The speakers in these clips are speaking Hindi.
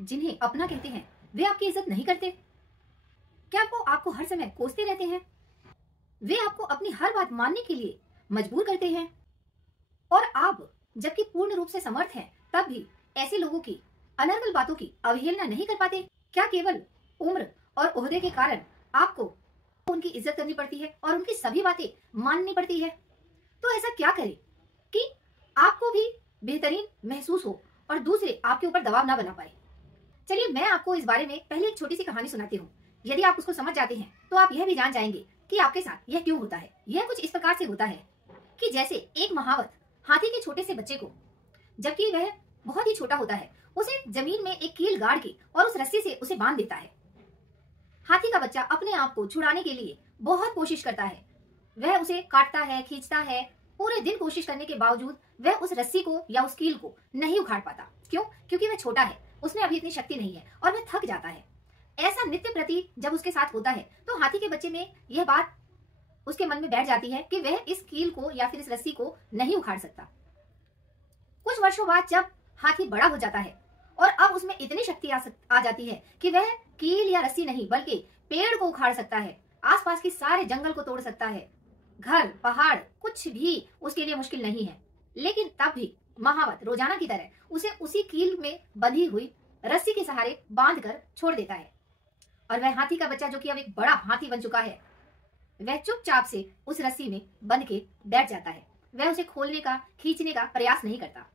जिन्हें अपना कहते हैं वे आपकी इज्जत नहीं करते? क्या वो आपको हर समय कोसते रहते हैं? वे आपको अपनी हर बात मानने के लिए मजबूर करते हैं और आप जबकि पूर्ण रूप से समर्थ हैं तब भी ऐसे लोगों की अनर्गल बातों की अवहेलना नहीं कर पाते? क्या केवल उम्र और ओहदे के कारण आपको उनकी इज्जत करनी पड़ती है और उनकी सभी बातें माननी पड़ती है? तो ऐसा क्या करें कि आपको भी बेहतरीन महसूस हो और दूसरे आपके ऊपर दबाव ना बना पाए? चलिए मैं आपको इस बारे में पहले एक छोटी सी कहानी सुनाती हूँ। यदि आप उसको समझ जाते हैं तो आप यह भी जान जाएंगे कि आपके साथ यह क्यों होता है। यह कुछ इस प्रकार से होता है कि जैसे एक महावत हाथी के छोटे से बच्चे को, जबकि वह बहुत ही छोटा होता है, उसे जमीन में एक कील गाड़ के और उस रस्सी से उसे बांध देता है। हाथी का बच्चा अपने आप को छुड़ाने के लिए बहुत कोशिश करता है। वह उसे काटता है, खींचता है, पूरे दिन कोशिश करने के बावजूद वह उस रस्सी को या उस कील को नहीं उखाड़ पाता। क्यों? क्योंकि वह छोटा है, उसमें अभी इतनी शक्ति नहीं है और वह थक जाता है। ऐसा नित्य प्रति जब उसके साथ होता है तो हाथी के बच्चे में यह बात उसके मन में बैठ जाती है कि वह इस कील को या फिर इस रस्सी को नहीं उखाड़ सकता। कुछ वर्षों बाद जब हाथी बड़ा हो जाता है और अब उसमें इतनी शक्ति आ जाती है कि वह कील या रस्सी नहीं बल्कि पेड़ को उखाड़ सकता है, आसपास के सारे जंगल को तोड़ सकता है, घर पहाड़ कुछ भी उसके लिए मुश्किल नहीं है। लेकिन तब भी महावत रोजाना की तरह उसे उसी कील में बंधी हुई रस्सी के सहारे बांधकर छोड़ देता है और वह हाथी का बच्चा, जो कि अब एक बड़ा हाथी बन चुका है, वह चुपचाप से उस रस्सी में बंध के बैठ जाता है। वह उसे खोलने का, खींचने का प्रयास नहीं करता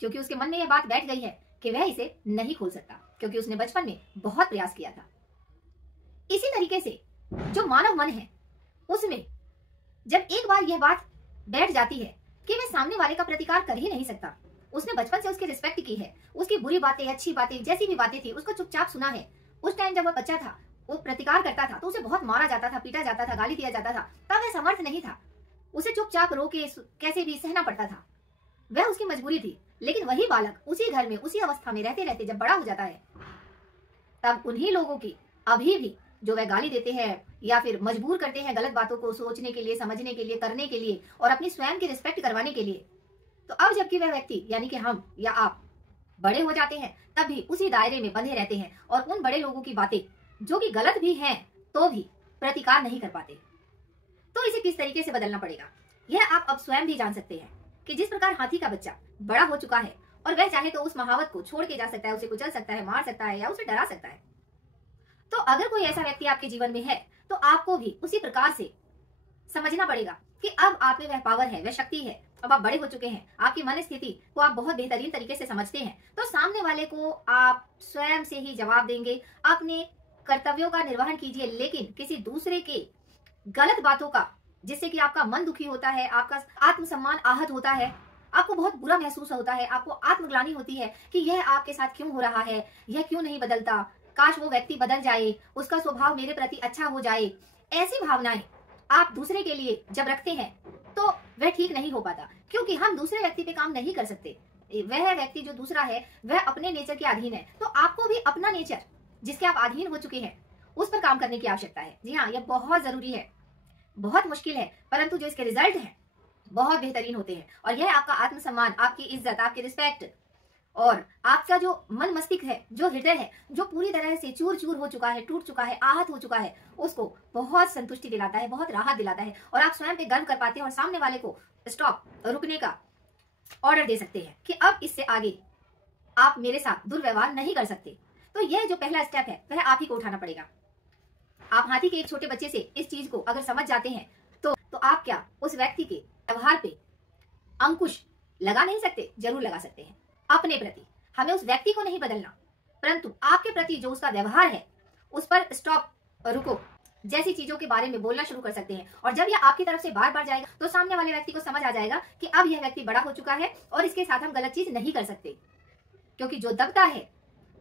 क्योंकि उसके मन में यह बात बैठ गई है कि वह इसे नहीं खोल सकता, क्योंकि उसने बचपन में बहुत प्रयास किया था। इसी तरीके से जो मानव मन है उसमें जब एक बार यह बात बैठ जाती है कि वह सामने वाले का प्रतिकार कर ही नहीं सकता, उसने बचपन से उसकी रिस्पेक्ट की है, उसकी बुरी बातें, अच्छी बातें, जैसी भी बातें थी उसको चुपचाप सुना है। उस टाइम जब वह बच्चा था, वो प्रतिकार करता था तो उसे बहुत मारा जाता था, पीटा जाता था, गाली दिया जाता था, तब वह समर्थ नहीं था, उसे चुपचाप रो के कैसे भी सहना पड़ता था। वह उसकी मजबूरी थी। लेकिन वही बालक उसी घर में, उसी अवस्था में रहते रहते जब बड़ा हो जाता है, तब उन्हीं लोगों की अभी भी जो वह गाली देते हैं या फिर मजबूर करते हैं गलत बातों को सोचने के लिए, समझने के लिए, करने के लिए और अपनी स्वयं की रिस्पेक्ट करवाने के लिए, तो अब जबकि वह व्यक्ति यानी कि हम या आप बड़े हो जाते हैं तब भी उसी दायरे में बंधे रहते हैं और उन बड़े लोगों की बातें जो कि गलत भी हैं तो भी प्रतिकार नहीं कर पाते। तो इसे किस तरीके से बदलना पड़ेगा यह आप अब स्वयं भी जान सकते हैं कि जिस प्रकार हाथी का बच्चा बड़ा हो चुका है और वह चाहे तो उस महावत को छोड़ के जा सकता है, उसे कुचल सकता है, मार सकता है या उसे डरा सकता है। तो अगर कोई ऐसा व्यक्ति आपके जीवन में है तो आपको भी उसी प्रकार से समझना पड़ेगा कि अब आप में वह पावर है, वह शक्ति है, अब आप बड़े हो चुके हैं, आपकी मन स्थिति को आप बहुत बेहतरीन तरीके से समझते हैं, तो सामने वाले को आप स्वयं से ही जवाब देंगे, अपने कर्तव्यों का निर्वहन कीजिए। लेकिन किसी दूसरे के गलत बातों का, जिससे कि आपका मन दुखी होता है, आपका आत्मसम्मान आहत होता है, आपको बहुत बुरा महसूस होता है, आपको आत्मग्लानि होती है कि यह आपके साथ क्यों हो रहा है, यह क्यों नहीं बदलता, काश वो व्यक्ति बदल जाए, उसका स्वभाव मेरे प्रति अच्छा हो जाए, ऐसी भावनाएं आप दूसरे के लिए जब रखते हैं तो वह ठीक नहीं हो पाता, क्योंकि हम दूसरे व्यक्ति पे काम नहीं कर सकते। वह व्यक्ति जो दूसरा है वह अपने नेचर के अधीन है, तो आपको भी अपना नेचर जिसके आप अधीन हो चुके हैं उस पर काम करने की आवश्यकता है। जी हाँ, यह बहुत जरूरी है, बहुत मुश्किल है, परंतु जो इसके रिजल्ट हैं बहुत बेहतरीन होते हैं और यह आपका आत्मसम्मान, आपकी इज्जत, आपकी रिस्पेक्ट और आपका जो मन मस्तिष्क है, जो हृदय है, जो पूरी तरह से चूर चूर हो चुका है, टूट चुका है, आहत हो चुका है, उसको बहुत संतुष्टि दिलाता है, बहुत राहत दिलाता है और आप स्वयं पे गर्व कर पाते हैं और सामने वाले को स्टॉप, रुकने का ऑर्डर दे सकते हैं कि अब इससे आगे आप मेरे साथ दुर्व्यवहार नहीं कर सकते। तो यह जो पहला स्टेप है वह आप ही को उठाना पड़ेगा। आप हाथी के एक छोटे बच्चे से इस चीज को अगर समझ जाते हैं तो आप क्या उस व्यक्ति के व्यवहार पे अंकुश लगा नहीं सकते? जरूर लगा सकते हैं। अपने प्रति हमें उस व्यक्ति को नहीं बदलना, परंतु आपके प्रति जो उसका व्यवहार है उस पर स्टॉप, रुको जैसी चीजों के बारे में बोलना शुरू कर सकते हैं। और जब यह आपकी तरफ से बार बार जाएगा तो सामने वाले व्यक्ति को समझ आ जाएगा कि अब यह व्यक्ति बड़ा हो चुका है और इसके साथ हम गलत चीज नहीं कर सकते, क्योंकि जो दबता है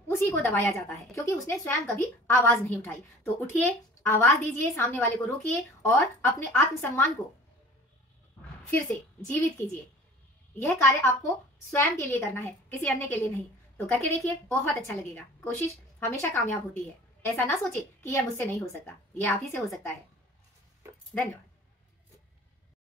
उसी को दबाया जाता है, क्योंकि उसने स्वयं कभी आवाज नहीं उठाई। तो उठिए, आवाज दीजिए, सामने वाले को रोकिए और अपने आत्मसम्मान को फिर से जीवित कीजिए। यह कार्य आपको स्वयं के लिए करना है, किसी अन्य के लिए नहीं। तो करके देखिए, बहुत अच्छा लगेगा। कोशिश हमेशा कामयाब होती है। ऐसा ना सोचे कि यह मुझसे नहीं हो सकता, यह आप ही से हो सकता है। धन्यवाद।